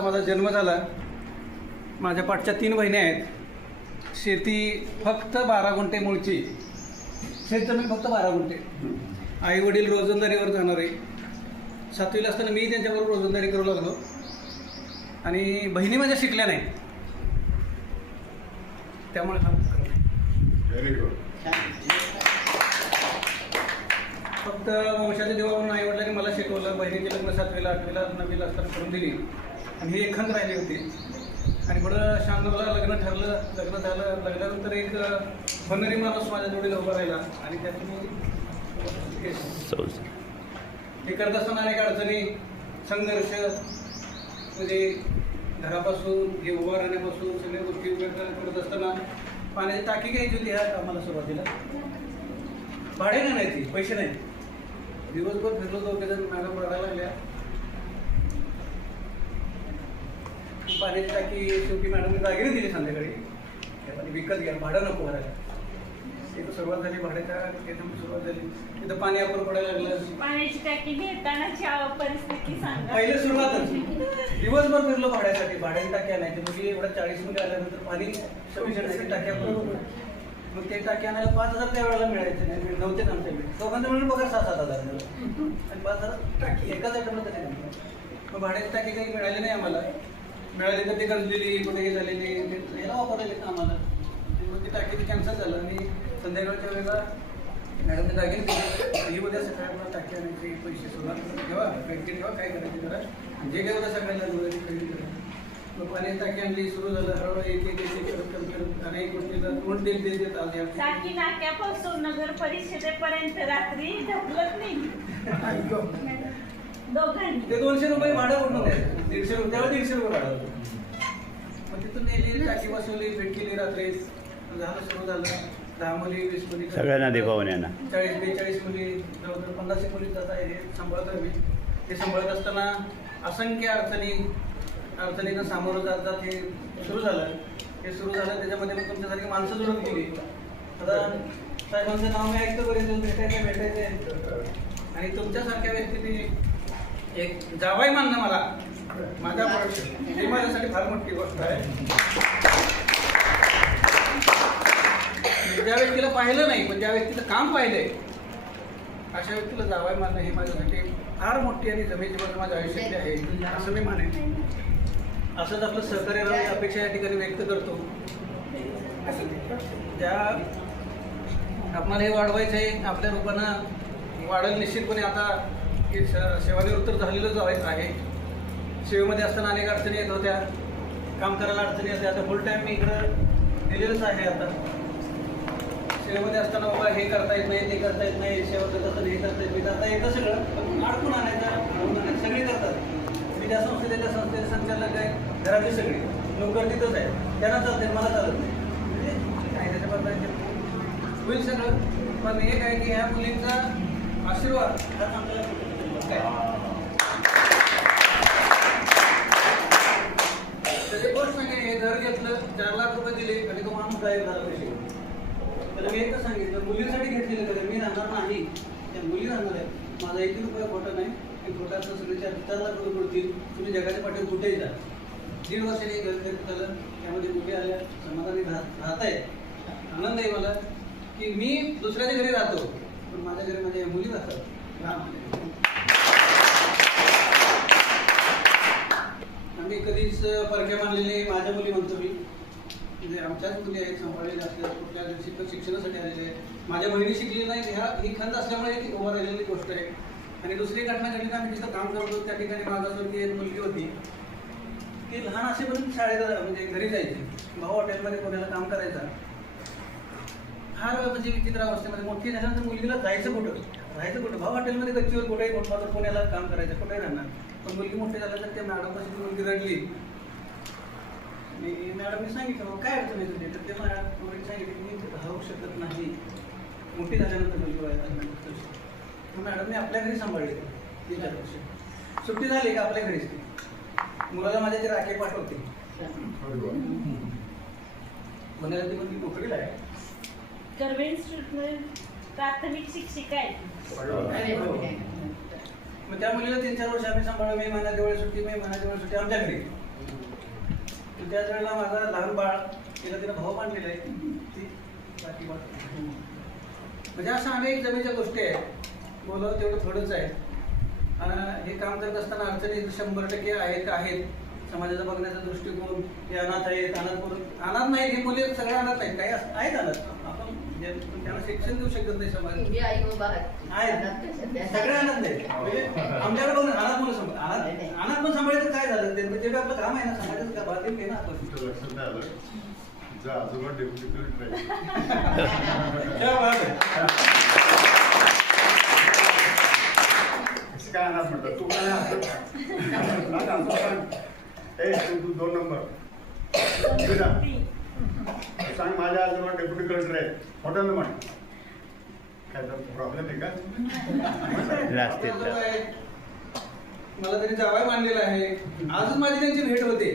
माझा जन्म झाला. माझ्या पाठच्या 3 बहिणी आहेत. शेती फक्त 12 गुंठे मूळची, शेतजमीन फक्त 12 गुंठे. आई वडील रोजंदारीवर जाणारे. 7वीला असताना मी त्यांच्याबरोबर रोजंदारी करू लागलो आणि बहिणी माझ्या शिकल्या नाही, त्यामुळे फक्त वंशाच्या देवावरून आई वडिलांनी मला शिकवलं. बहिणीचे लग्न 7वीला 8वीला 9वीला असताना करून दिली आणि ही एक खंत राहिली होती. आणि पुढं शांतला लग्न ठरलं, लग्न झालं. लग्नानंतर एक बनरी माणूस माझ्या जोडीला उभा राहिला आणि त्यातून हे करत असताना अनेक अडचणी, संघर्ष, म्हणजे घरापासून हे उभा राहण्यापासून सगळ्या गोष्टी करत असताना पाण्याची टाकी घ्यायची होती ह्या कामाला सुरुवातीला. भाडे नाही ती, पैसे नाही. दिवसभर फिरलो दोघे जण, मॅडम रडायला लागल्या. पाण्याची टाकी शेवटी मॅडमने दागिने दिली संध्याकाळी, विकत घ्या, भाडं नको भरायला. तिथं सुरुवात झाली भाड्याच्या, तिथं सुरुवात झाली. तिथं पाणी आपण पडायला लागलं. पाण्याची टाकी घेताना परिस्थिती सांगा. पहिले सुरुवातच दिवसभर फिरलो भाड्यासाठी. भाड्याची टाकी आणायची. म्हणजे एवढ्या 40 मध्ये आल्यानंतर पाणी सफिशियंट टाकी आपण. मग ते टाकी आणायला 5,000 त्या वेळेला मिळायचे नाही, नव्हते आमच्याकडे. दोघांना मिळून बघा 7,000 आणि 5,000 टाकी एकाच आठवड्यात तरी नाही. मग भाड्याची टाकी काही मिळाली नाही आम्हाला. मिळाली तर ती गंजलेली, कुठे हे झालेली, याला वापरायला आम्हाला. मग ती टाकी कॅन्सल झालं आणि संध्याकाळच्या वेळेला मॅडमने दागिने दिले. ही उद्या सकाळी टाकी आणायचे पैसे सुरुवात ठेवा, बँकेत ठेवा, काय करायचे करा, जे काय उद्या सगळ्यांना जुळायची खरेदी करा. मग पाण्याची टाकी आणली, सुरू झालं. हळूहळू एक एक करत अनेक गोष्टीला तोंड देत आज टाकी नाक्यापासून नगर परिषदेपर्यंत रात्री ढकलत नाही दोघांनी. ते 200 रुपये भाडं म्हणून द्यायचं. 150 रुपये, त्यावेळेला 150 रुपये भाडं होतं. मग तिथून नेली, टाकी बसवली, भेट केली रात्री. झालं, सुरू झालं. 10 मुली 20 मुली सगळ्यांना देखावून यांना 40-42 मुली, जवळजवळ 50 मुली जात आहे. हे सांभाळतो मी. हे सांभाळत असताना असंख्य अडचणींना सामोरं जात जात हे सुरू झालं. हे सुरू झालं त्याच्यामध्ये मग तुमच्यासारखी माणसं जुळून गेली. आता साहेबांचं नाव मी ऐकतो, बरेच भेटायचे आणि तुमच्यासारख्या व्यक्तीने एक जावाई मानणं मला माझ्या हे माझ्यासाठी फार मोठी गोष्ट आहे. ज्या व्यक्तीला पाहिलं नाही पण ज्या व्यक्तीचं काम पाहिलंय अशा व्यक्तीला जावाई मानणं ही माझ्यासाठी फार मोठी आणि जमेची बाजू माझ्या आयुष्यातली आहे असं मी मानेन. असंच आपलं सहकार्य राहावी अपेक्षा या ठिकाणी व्यक्त करतो. ज्या आपल्याला हे वाढवायचं आहे, आपल्या रूपानं वाढेल निश्चितपणे. आता हे सेवानिवृत्त झालेलंच आहे. सेवेमध्ये असताना अनेक अडचणी येत होत्या, काम करायला अडचणी येत्या. आता फुल टाईम मी इकडं दिलेलंच आहे. आता सेवेमध्ये असताना बाबा हे करता येत नाही, ते करता येत नाही, सेवा करत असताना हे करता येत नाही. आता येतं सगळं, पण अडकून आणायचं, घडवून आणायचं सगळे करतात. मी ज्या संस्थेचे संचालक आहे, घरातली सगळी नोकर तिथंच आहे, त्यांना चालते, मला चालत नाही. म्हणजे काय त्याच्याबद्दल होईल सगळं. पण एक आहे की ह्या मुलींचा आशीर्वाद हा आपल्याला त्याची गोष्ट नाही. हे घर घेतलं, 4 लाख रुपये दिले आणि तो माणूस गायब झाला पैसे. तर मी एकच सांगितलं, मुलीसाठी घेतलेलं घर मी राहणार नाही, त्या मुली राहणार आहे. माझा 1 रुपया खोटा नाही. खोटाचं सगळे 4 लाख रुपये पडतील. तुम्ही जगाच्या पाठीवर कुठेही जा. 1.5 वर्षाने घर खरेदी झालं, त्यामध्ये मुली आल्या, समाधानी राहत आहे. आनंद आहे मला की मी दुसऱ्याच्या घरी राहतो पण माझ्या घरी माझ्या मुली राहतात. आम्ही कधीच परक्या मानलेले माझ्या मुली म्हणतो मी, म्हणजे आमच्याच मुली आहेत, सांभाळलेल्या असल्या, कुठल्या शिक्षणासाठी आलेले आहेत. माझ्या बहिणी शिकली नाही, ही खंत असल्यामुळे ती उभा राहिलेली गोष्ट आहे. आणि दुसरी घटना घडली, आम्ही जिथं काम करतो त्या ठिकाणी माझ्यासोबत एक मुलगी होती. ती लहान असेपर्यंत शाळेत म्हणजे घरी जायची. भाऊ हॉटेलमध्ये पुण्याला काम करायचा. फार म्हणजे विचित्र अवस्थेमध्ये. मोठी झाल्यानंतर मुलगीला जायचं कुठं भाऊ हॉटेलमध्ये गच्चीवर कुठेही मोठा तर पुण्याला काम करायचं, कुठेही राहणार. पण मुलगी मोठी झाल्यानंतर त्या मॅडमपाशी ती मुलगी रडली आणि मॅडमने सांगितलं काय अडचण येत होती. तर ते मुलीने सांगितलं मी राहू शकत नाही, मोठी झाल्यानंतर मुलगी वयात. मॅडमने आपल्या घरी सांभाळली 3-4 वर्ष. सुट्टी झाली का आपल्या घरीच ती मुलाला माझ्या ते राखे पाठवते. पुण्याला ती मुलगी नोकरीला आहे, कर्वे इन्स्टिट्यूटमध्ये प्राथमिक शिक्षिका आहे. मग त्या मुलीला 3-4 वर्ष आम्ही सांभाळलं. मे महिन्यात दिवाळी सुट्टी, मे महिन्यात दिवाळी सुट्टी आमच्या घरी. आणि त्याच वेळेला माझा लहान बाळ तिला तिला भाऊ मांडलेला आहे ती बाकी बाळ. म्हणजे अशा अनेक जमेच्या गोष्टी आहेत. बोलावं तेवढं थोडंच आहे. हे काम करत असताना अडचणी 100% आहेत. समाजाचा बघण्याचा दृष्टिकोन, हे अनाथ आहेत, अनाथ नाही, हे मुले सगळे अनाथ नाहीत, काही आहेत अनाथ. आपण त्यांना शिक्षण देऊ शकत नाही समाज आहेत, सगळे अनाथ नाही. म्हणजे आमच्याकडे बघून अनाथ मुलं अनाथ पण सांभाळायचं काय झालं, ते आपलं काम आहे ना, समाजाचं बाधित आहे ना आपण. लक्षात आलं तुझा आजोबा डेप्युटी कलेक्टर काय अनाथ म्हणतात, तू काय तू 2 नंबर सांग, माझ्या आजोबा डेप्युटी कलेक्टर आहे, हॉटेल म्हण. काय प्रॉब्लेम आहे का? मला तरी जावाय मानलेला आहे. आजच माझी त्यांची भेट होते.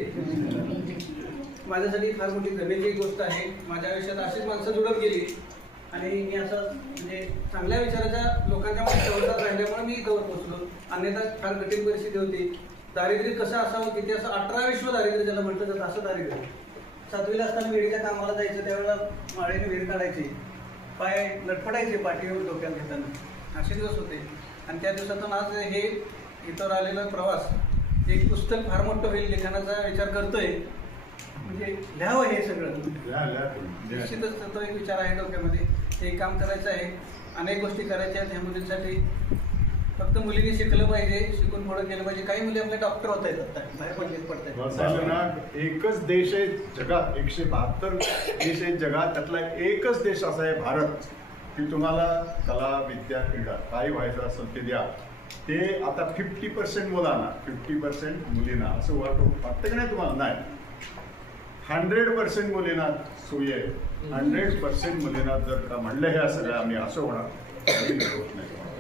माझ्यासाठी फार मोठी गरजेची गोष्ट आहे. माझ्या आयुष्यात अशीच माणसं जुळत गेली आणि मी असं म्हणजे चांगल्या विचाराच्या लोकांच्या सहवासात राहिल्यामुळे मी इथं पोहोचलो. अन्यथा फार कठीण परिस्थिती होती. दारिद्र्य कसं असावं, किती असं 18 विश्व दारिद्र्य ज्याला म्हटलं जातं, असं दारिद्र्य. 7वीला असताना विहिरीच्या कामाला जायचं, त्यावेळेला माळेने विहीर काढायची, पाय लटपटायचे पाठीवर डोक्यात घेताना, असे दिवस होते. आणि त्या दिवसातून आज हे इथं आलेला प्रवास, एक पुस्तक फार मोठं होईल, लिखाणाचा विचार करतोय. म्हणजे लिहावं हे सगळं, निश्चितच तो एक विचार आहे डोक्यामध्ये. हे काम करायचं आहे, अनेक गोष्टी करायच्या आहेत ह्या मुलींसाठी. फक्त मुलींनी शिकलं पाहिजे, शिकून पुढे केलं पाहिजे. काही मुली आपले डॉक्टर होत आहेत, आता बाहेर पडतात. एकच देश आहे जगात, 172 देश आहेत जगात, त्यातला एकच देश असा आहे भारत, की तुम्हाला कला, विद्या, क्रीडा काही व्हायचं असेल ते द्या. ते आता 50% मुलांना, 50% मुलींना, असं वाटतं की नाही तुम्हाला? नाही, 100% मुलींना सोयी आहे. 100% मुलींना जर का म्हणलं हे असं काय आम्ही असं होणार नाही,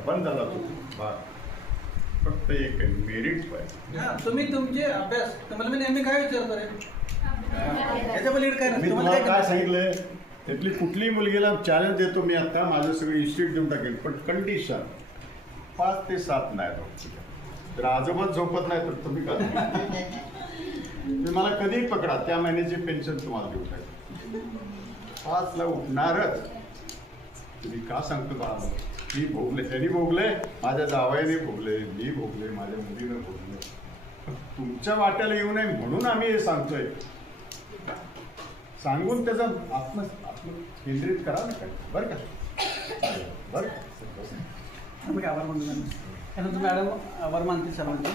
बंद झाला तो भाग. फक्त एक मेरिट पाहिजे. तुम्ही तुमचे अभ्यास, तुम्हाला मी नेहमी काय विचारतो रे, याच्या पलीकडे काय मी तुम्हाला काय सांगितलंय, त्यातली कुठलीही मुलगीला चॅलेंज देतो मी. आता माझं सगळं इन्स्टिट्यूट देऊन टाकेल, पण कंडिशन 5 ते 7 नाही. तर आजोबाच झोपत नाही तर तुम्ही का? तुम्ही मला कधीही पकडा, त्या महिन्याची पेन्शन तुम्हाला देऊ टाकेल. 5ला उठणारच. तुम्ही का सांगतो बाळा, मी भोगले, त्यांनी भोगले, माझ्या जावयाने भोगले, मी भोगले, माझ्या मुलीनं भोगले. तुमच्या वाट्याला येऊ नये म्हणून आम्ही हे सांगतोय. सांगून त्याचा आत्म केंद्रित करा ना, काय बरं का? बरं आभार मानतो. तुम्ही मॅडम आभार मानते सर्वांचे.